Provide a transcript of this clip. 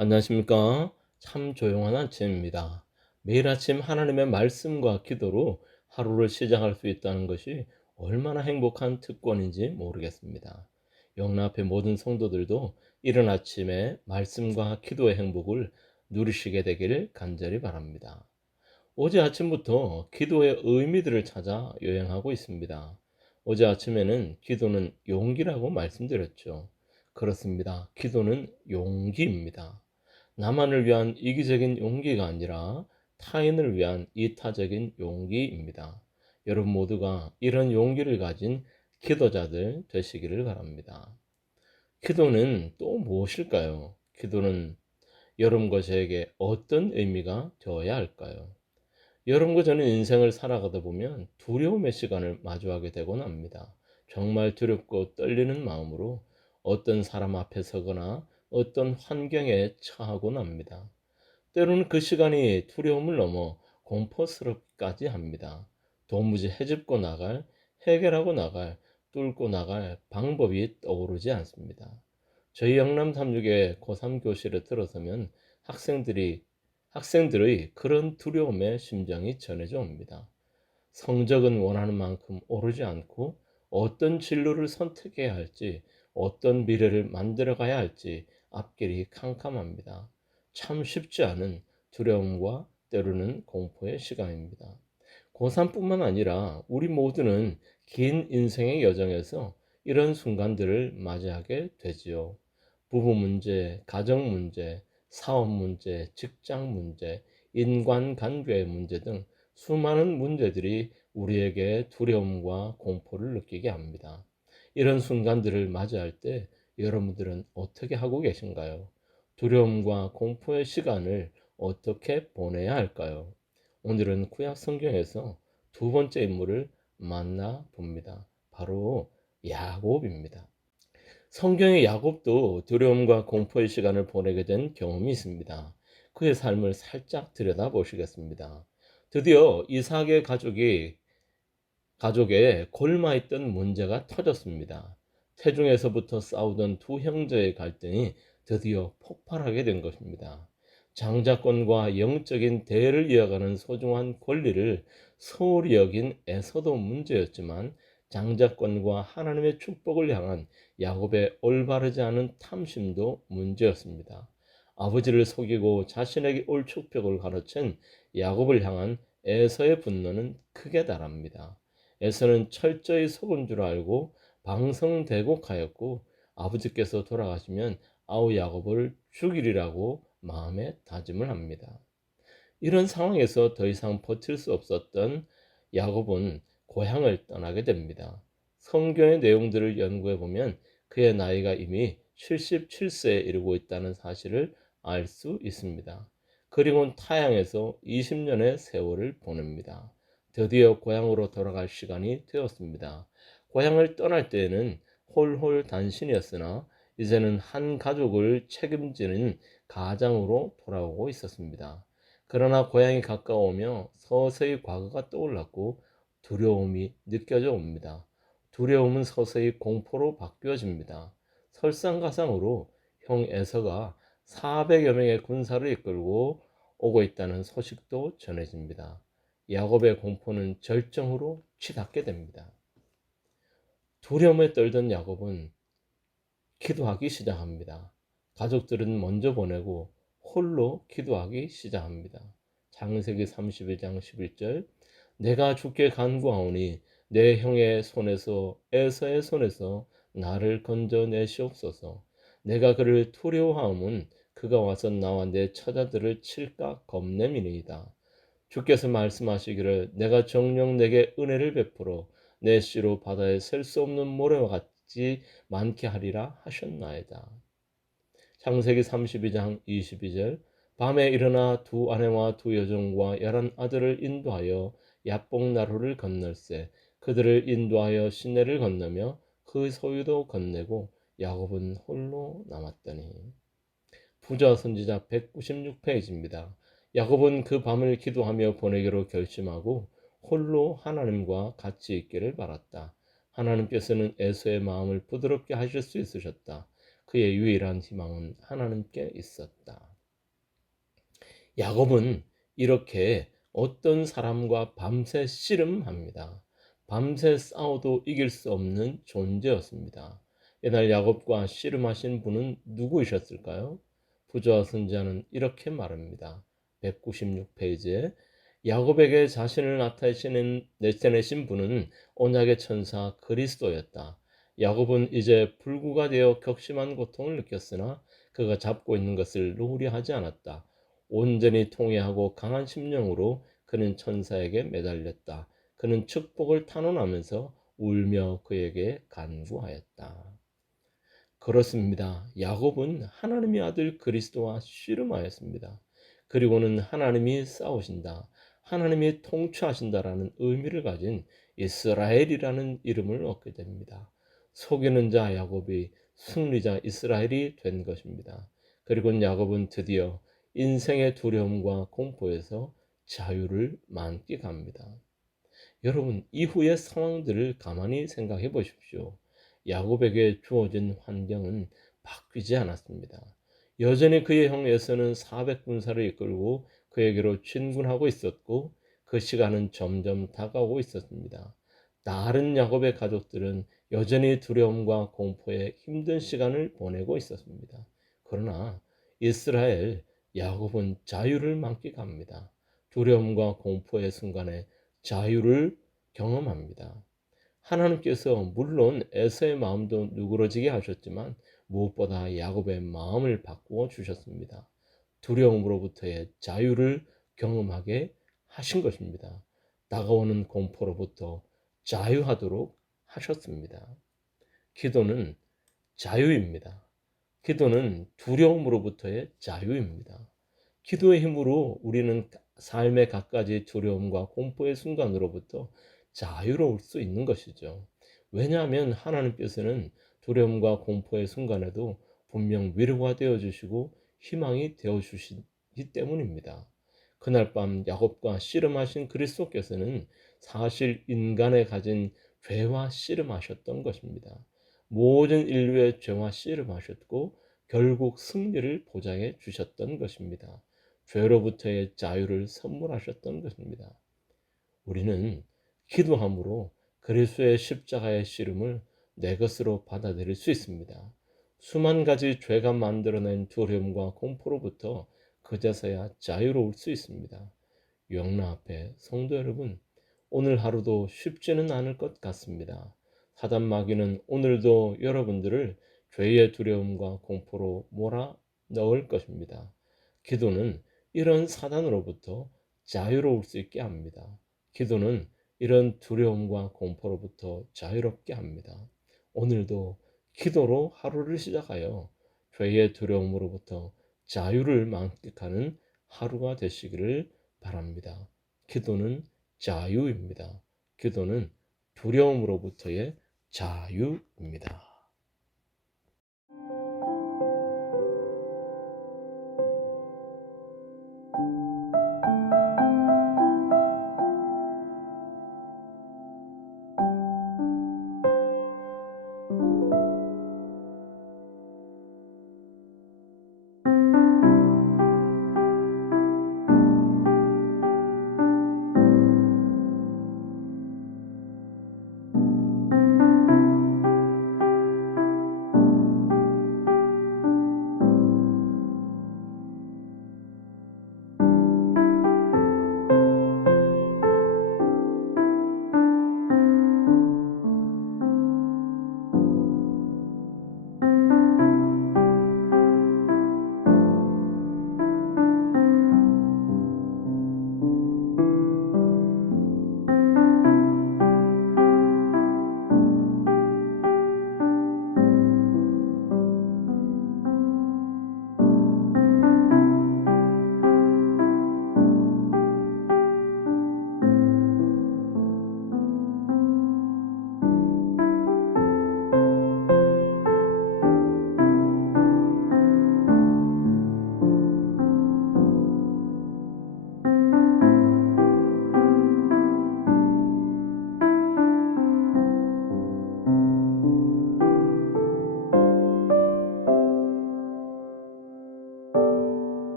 안녕하십니까? 참 조용한 아침입니다. 매일 아침 하나님의 말씀과 기도로 하루를 시작할 수 있다는 것이 얼마나 행복한 특권인지 모르겠습니다. 영락의 모든 성도들도 이른 아침에 말씀과 기도의 행복을 누리시게 되기를 간절히 바랍니다. 어제 아침부터 기도의 의미들을 찾아 여행하고 있습니다. 어제 아침에는 기도는 용기라고 말씀드렸죠. 그렇습니다. 기도는 용기입니다. 나만을 위한 이기적인 용기가 아니라 타인을 위한 이타적인 용기입니다. 여러분 모두가 이런 용기를 가진 기도자들 되시기를 바랍니다. 기도는 또 무엇일까요? 기도는 여러분과 저에게 어떤 의미가 되어야 할까요? 여러분과 저는 인생을 살아가다 보면 두려움의 시간을 마주하게 되곤 합니다. 정말 두렵고 떨리는 마음으로 어떤 사람 앞에 서거나 어떤 환경에 처하곤 합니다. 때로는 그 시간이 두려움을 넘어 공포스럽기까지 합니다. 도무지 헤집고 나갈, 해결하고 나갈, 뚫고 나갈 방법이 떠오르지 않습니다. 저희 영남 삼육의 고3 교실에 들어서면 학생들의 그런 두려움의 심정이 전해져 옵니다. 성적은 원하는 만큼 오르지 않고 어떤 진로를 선택해야 할지, 어떤 미래를 만들어 가야 할지 앞길이 캄캄합니다. 참 쉽지 않은 두려움과 때로는 공포의 시간입니다. 고3뿐만 아니라 우리 모두는 긴 인생의 여정에서 이런 순간들을 맞이하게 되지요. 부부 문제, 가정 문제, 사업 문제, 직장 문제, 인간관계의 문제 등 수많은 문제들이 우리에게 두려움과 공포를 느끼게 합니다. 이런 순간들을 맞이할 때 여러분들은 어떻게 하고 계신가요? 두려움과 공포의 시간을 어떻게 보내야 할까요? 오늘은 구약 성경에서 두 번째 인물을 만나 봅니다. 바로 야곱입니다. 성경의 야곱도 두려움과 공포의 시간을 보내게 된 경험이 있습니다. 그의 삶을 살짝 들여다보시겠습니다. 드디어 이삭의 가족에 골마있던 문제가 터졌습니다. 태중에서부터 싸우던 두 형제의 갈등이 드디어 폭발하게 된 것입니다. 장자권과 영적인 대를 이어가는 소중한 권리를 소홀히 여긴 에서도 문제였지만 장자권과 하나님의 축복을 향한 야곱의 올바르지 않은 탐심도 문제였습니다. 아버지를 속이고 자신에게 올 축복을 가로챈 야곱을 향한 에서의 분노는 크게 달합니다. 에서는 철저히 속은 줄 알고 방성대곡하였고 아버지께서 돌아가시면 아우 야곱을 죽이리라고 마음에 다짐을 합니다. 이런 상황에서 더 이상 버틸 수 없었던 야곱은 고향을 떠나게 됩니다. 성경의 내용들을 연구해 보면 그의 나이가 이미 77세에 이르고 있다는 사실을 알 수 있습니다. 그리고는 타향에서 20년의 세월을 보냅니다. 드디어 고향으로 돌아갈 시간이 되었습니다. 고향을 떠날 때에는 홀홀단신이었으나 이제는 한 가족을 책임지는 가장으로 돌아오고 있었습니다. 그러나 고향이 가까워오며 서서히 과거가 떠올랐고 두려움이 느껴져 옵니다. 두려움은 서서히 공포로 바뀌어집니다. 설상가상으로 형 에서가 400여 명의 군사를 이끌고 오고 있다는 소식도 전해집니다. 야곱의 공포는 절정으로 치닫게 됩니다. 두려움에 떨던 야곱은 기도하기 시작합니다. 가족들은 먼저 보내고 홀로 기도하기 시작합니다. 창세기 32장 11절 내가 주께 간구하오니 내 형의 손에서 에서의 손에서 나를 건져내시옵소서. 내가 그를 두려워하면 그가 와서 나와 내 처자들을 칠까 겁냄이니이다. 주께서 말씀하시기를 내가 정녕 내게 은혜를 베풀어 내 씨로 바다에 셀 수 없는 모래와 같이 많게 하리라 하셨나이다. 창세기 32장 22절 밤에 일어나 두 아내와 두 여종과 11아들을 인도하여 야복나루를 건널세 그들을 인도하여 시내를 건너며 그 소유도 건네고 야곱은 홀로 남았더니 부자 선지자 196페이지입니다. 야곱은 그 밤을 기도하며 보내기로 결심하고 홀로 하나님과 같이 있기를 바랐다. 하나님께서는 에서의 마음을 부드럽게 하실 수 있으셨다. 그의 유일한 희망은 하나님께 있었다. 야곱은 이렇게 어떤 사람과 밤새 씨름합니다. 밤새 싸워도 이길 수 없는 존재였습니다. 이날 야곱과 씨름하신 분은 누구이셨을까요? 부조와 선지자는 이렇게 말합니다. 196페이지에 야곱에게 자신을 나타내신 분은 언약의 천사 그리스도였다. 야곱은 이제 불구가 되어 격심한 고통을 느꼈으나 그가 잡고 있는 것을 노후리 하지 않았다. 온전히 통회하고 강한 심령으로 그는 천사에게 매달렸다. 그는 축복을 탄원하면서 울며 그에게 간구하였다. 그렇습니다. 야곱은 하나님의 아들 그리스도와 씨름하였습니다. 그리고는 하나님이 싸우신다, 하나님이 통치하신다라는 의미를 가진 이스라엘이라는 이름을 얻게 됩니다. 속이는 자 야곱이 승리자 이스라엘이 된 것입니다. 그리고 야곱은 드디어 인생의 두려움과 공포에서 자유를 만끽합니다. 여러분, 이후의 상황들을 가만히 생각해 보십시오. 야곱에게 주어진 환경은 바뀌지 않았습니다. 여전히 그의 형 에서는 400군사를 이끌고 그에게로 진군하고 있었고 그 시간은 점점 다가오고 있었습니다. 다른 야곱의 가족들은 여전히 두려움과 공포에 힘든 시간을 보내고 있었습니다. 그러나 이스라엘 야곱은 자유를 만끽합니다. 두려움과 공포의 순간에 자유를 경험합니다. 하나님께서 물론 에서의 마음도 누그러지게 하셨지만 무엇보다 야곱의 마음을 바꾸어 주셨습니다. 두려움으로부터의 자유를 경험하게 하신 것입니다. 다가오는 공포로부터 자유하도록 하셨습니다. 기도는 자유입니다. 기도는 두려움으로부터의 자유입니다. 기도의 힘으로 우리는 삶의 갖가지 두려움과 공포의 순간으로부터 자유로울 수 있는 것이죠. 왜냐하면 하나님께서는 두려움과 공포의 순간에도 분명 위로가 되어 주시고 희망이 되어 주시기 때문입니다. 그날 밤 야곱과 씨름하신 그리스도께서는 사실 인간에 가진 죄와 씨름하셨던 것입니다. 모든 인류의 죄와 씨름하셨고 결국 승리를 보장해 주셨던 것입니다. 죄로부터의 자유를 선물하셨던 것입니다. 우리는 기도함으로 그리스도의 십자가의 씨름을 내 것으로 받아들일 수 있습니다. 수만 가지 죄가 만들어낸 두려움과 공포로부터 그제서야 자유로울 수 있습니다. 영나 앞에 성도 여러분, 오늘 하루도 쉽지는 않을 것 같습니다. 사단 마귀는 오늘도 여러분들을 죄의 두려움과 공포로 몰아 넣을 것입니다. 기도는 이런 사단으로부터 자유로울 수 있게 합니다. 기도는 이런 두려움과 공포로부터 자유롭게 합니다. 오늘도 기도로 하루를 시작하여 죄의 두려움으로부터 자유를 만끽하는 하루가 되시기를 바랍니다. 기도는 자유입니다. 기도는 두려움으로부터의 자유입니다.